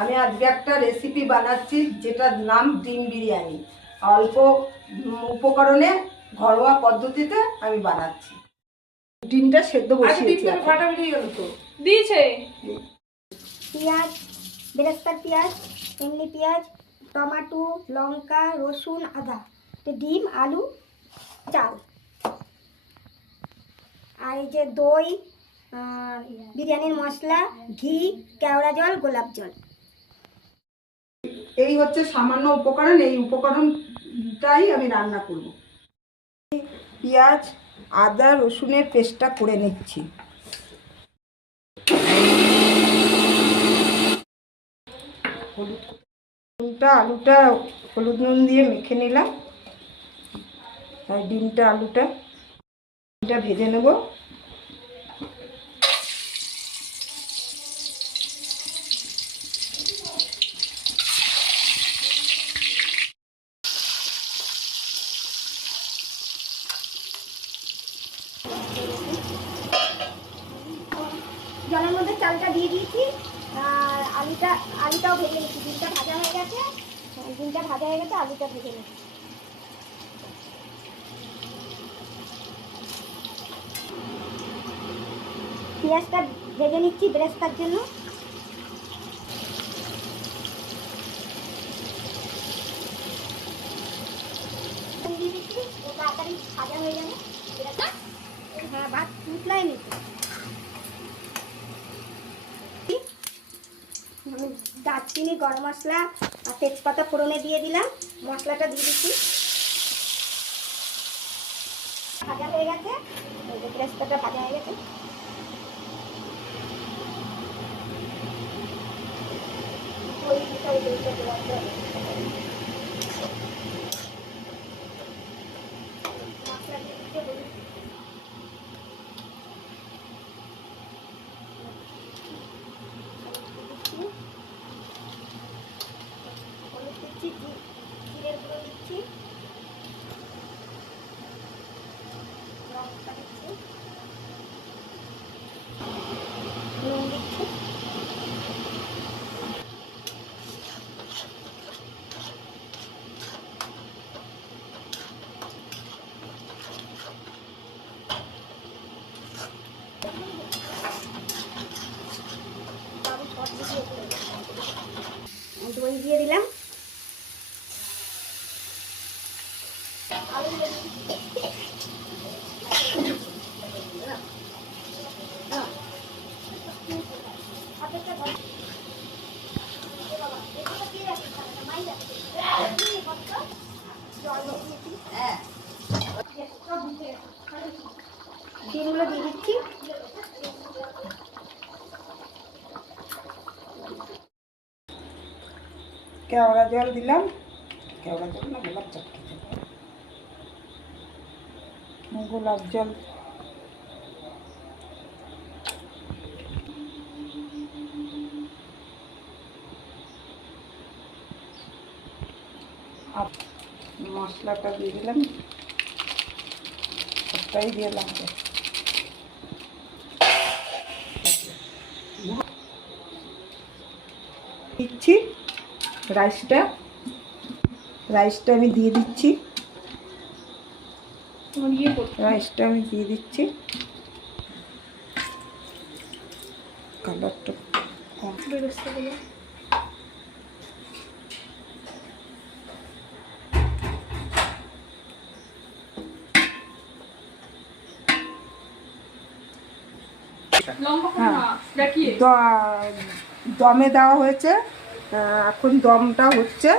আমি আজকে একটা রেসিপি বানাচ্ছি যেটার নাম ডিম বিরিয়ানি। অল্প উপকরণে ঘরোয়া পদ্ধতিতে আমি বানাচ্ছি। ডিমটা সেদ্ধ বসিয়েছি। ফাটা বেরিয়ে গেল তো দিয়েছে। পেঁয়াজ, বেরেস্তার পেঁয়াজ, এমনি পেঁয়াজ, টমেটো, লঙ্কা, রসুন, আদা, ডিম, আলু, চাল, আর এই যে দই, বিরিয়ানির মশলা, ঘি, কেওড়া জল, গোলাপ জল। এই হচ্ছে সামান্য উপকরণ। এই উপকরণটাই আমি রান্না করব। পেঁয়াজ, আদা, রসুনের পেস্টটা করে নিচ্ছি। আলুটা হলুদ নুন দিয়ে মেখে নিলাম। আর ডিমটা আলুটা ভেজে নেব। জলের মধ্যে চালটা দিয়ে দিয়েছি, আর আলুটাও ভেজে নিচ্ছি। ডিমটা ভাজা হয়ে গেছে, আলুটা ভেজে নিচ্ছি। পেঁয়াজটা ভেজে নিচ্ছি বেরেস্তার জন্য। দিয়ে দিচ্ছি, তাড়াতাড়ি ভাজা হয়ে যাবে। হ্যাঁ, ভাত উঠলাই নিচ্ছি। দারচিনি, গরম মশলা আর তেজপাতা ফোড়নে দিয়ে দিলাম। মশলাটা দিয়ে দিচ্ছি। ভাজা হয়ে গেছে, পেঁয়াজটা ভাজা হয়ে গেছে। জিরের গুঁড়ো দিচ্ছি, লঙ্কা দিচ্ছি, নুন দিচ্ছি। দই দিয়ে দিলাম। ডিমগুলো দিয়ে দিচ্ছি। কেওড়া জল দিলাম। কেওড়া জল না, গোলাপ জল। গোলাপ জল আর মশলাটা দিয়ে দিলাম। সবটাই দিয়ে লাগবে। দিচ্ছি রাইসটা আমি দিয়ে দিচ্ছি। কালারটা দমে দেওয়া হয়েছে। এখন দমটা হচ্ছে।